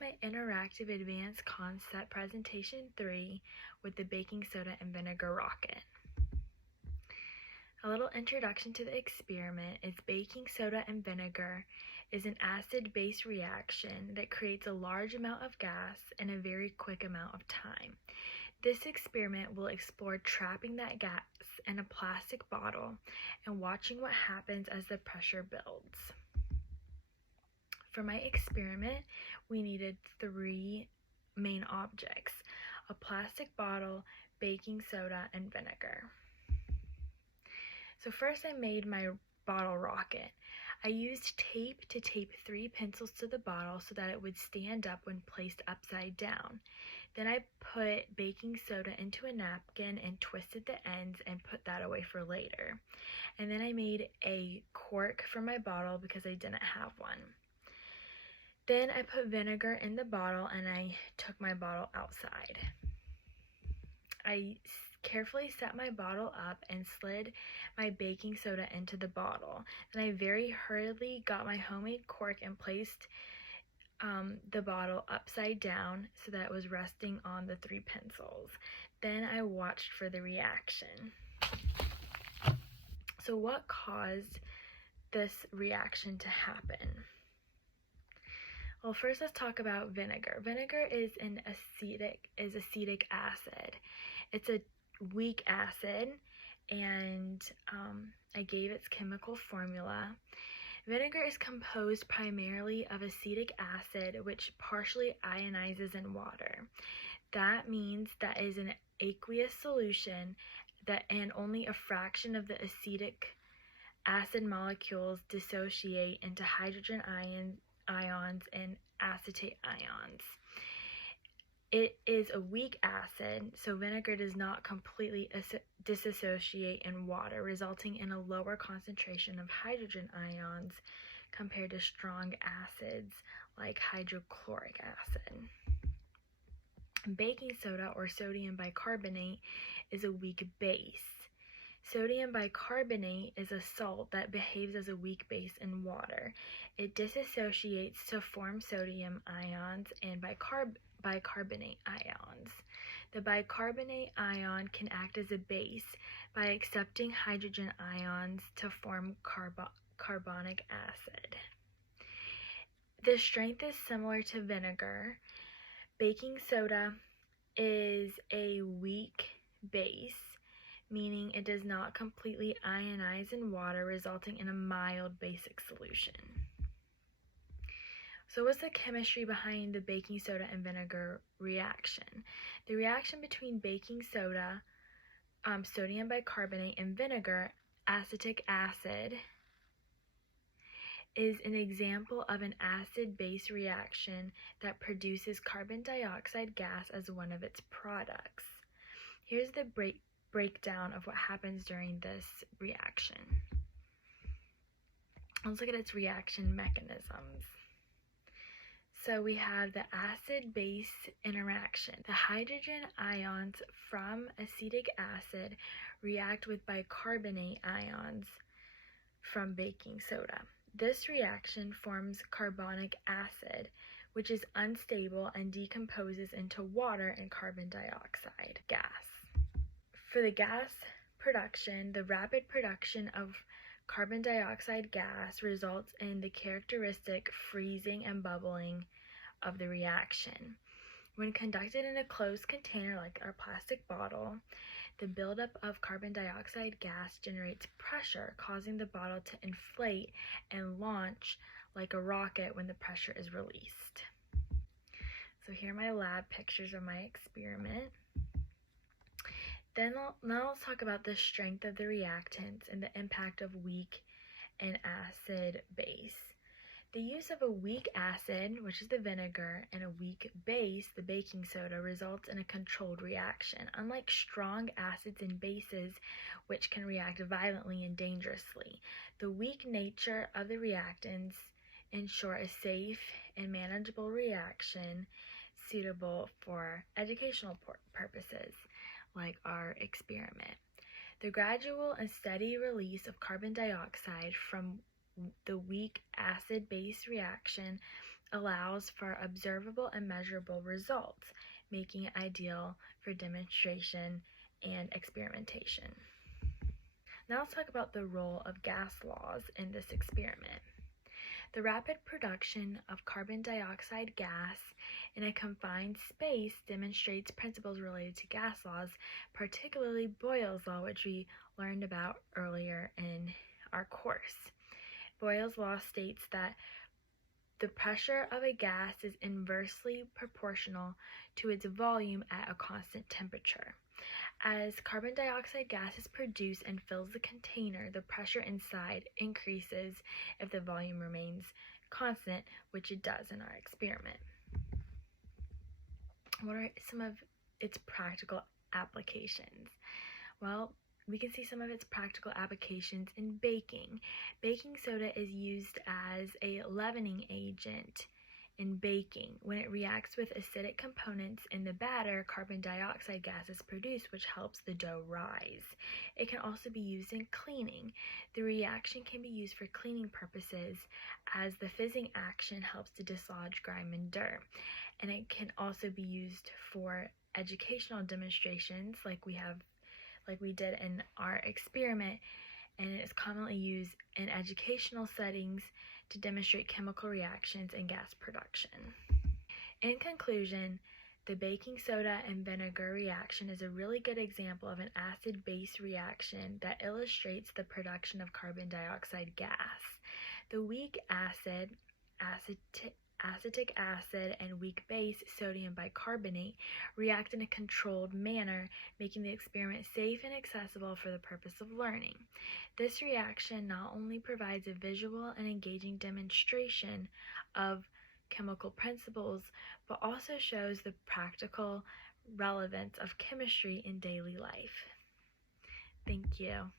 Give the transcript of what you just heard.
my interactive advanced concept presentation 3 with the baking soda and vinegar rocket. A little introduction to the experiment is baking soda and vinegar is an acid-base reaction that creates a large amount of gas in a very quick amount of time. This experiment will explore trapping that gas in a plastic bottle and watching what happens as the pressure builds. For my experiment, we needed 3 main objects: a plastic bottle, baking soda, and vinegar. So first I made my bottle rocket. I used tape to tape 3 pencils to the bottle so that it would stand up when placed upside down. Then I put baking soda into a napkin and twisted the ends and put that away for later. And then I made a cork for my bottle because I didn't have one. Then I put vinegar in the bottle and I took my bottle outside. I carefully set my bottle up and slid my baking soda into the bottle. Then I very hurriedly got my homemade cork and placed the bottle upside down so that it was resting on the 3 pencils. Then I watched for the reaction. So what caused this reaction to happen? Well, first let's talk about vinegar. Vinegar is acetic acid. It's a weak acid, and I gave its chemical formula. Vinegar is composed primarily of acetic acid, which partially ionizes in water. That means that is an aqueous solution and only a fraction of the acetic acid molecules dissociate into hydrogen ions and acetate ions. It is a weak acid, so vinegar does not completely dissociate in water, resulting in a lower concentration of hydrogen ions compared to strong acids like hydrochloric acid. Baking soda, or sodium bicarbonate, is a weak base. Sodium bicarbonate is a salt that behaves as a weak base in water. It dissociates to form sodium ions and bicarbonate ions. The bicarbonate ion can act as a base by accepting hydrogen ions to form carbonic acid. The strength is similar to vinegar. Baking soda is a weak base, meaning it does not completely ionize in water, resulting in a mild basic solution. So what's the chemistry behind the baking soda and vinegar reaction? The reaction between baking soda, sodium bicarbonate, and vinegar, acetic acid, is an example of an acid-base reaction that produces carbon dioxide gas as one of its products. Here's the breakdown of what happens during this reaction. Let's look at its reaction mechanisms. So we have the acid-base interaction. The hydrogen ions from acetic acid react with bicarbonate ions from baking soda. This reaction forms carbonic acid, which is unstable and decomposes into water and carbon dioxide gas. For the gas production, the rapid production of carbon dioxide gas results in the characteristic freezing and bubbling of the reaction. When conducted in a closed container like our plastic bottle, the buildup of carbon dioxide gas generates pressure, causing the bottle to inflate and launch like a rocket when the pressure is released. So here are my lab pictures of my experiment. Now let's talk about the strength of the reactants and the impact of weak and acid base. The use of a weak acid, which is the vinegar, and a weak base, the baking soda, results in a controlled reaction. Unlike strong acids and bases, which can react violently and dangerously, the weak nature of the reactants ensure a safe and manageable reaction suitable for educational purposes, like our experiment. The gradual and steady release of carbon dioxide from the weak acid-base reaction allows for observable and measurable results, making it ideal for demonstration and experimentation. Now let's talk about the role of gas laws in this experiment. The rapid production of carbon dioxide gas in a confined space demonstrates principles related to gas laws, particularly Boyle's law, which we learned about earlier in our course. Boyle's law states that the pressure of a gas is inversely proportional to its volume at a constant temperature. As carbon dioxide gas is produced and fills the container, the pressure inside increases if the volume remains constant, which it does in our experiment. What are some of its practical applications? Well, we can see some of its practical applications in baking. Baking soda is used as a leavening agent in baking. When it reacts with acidic components in the batter, carbon dioxide gas is produced, which helps the dough rise. It can also be used in cleaning. The reaction can be used for cleaning purposes, as the fizzing action helps to dislodge grime and dirt. And it can also be used for educational demonstrations like we did in our experiment, and it is commonly used in educational settings to demonstrate chemical reactions and gas production. In conclusion, the baking soda and vinegar reaction is a really good example of an acid-base reaction that illustrates the production of carbon dioxide gas. The weak acid, acetic acid, and weak base, sodium bicarbonate, react in a controlled manner, making the experiment safe and accessible for the purpose of learning. This reaction not only provides a visual and engaging demonstration of chemical principles, but also shows the practical relevance of chemistry in daily life. Thank you.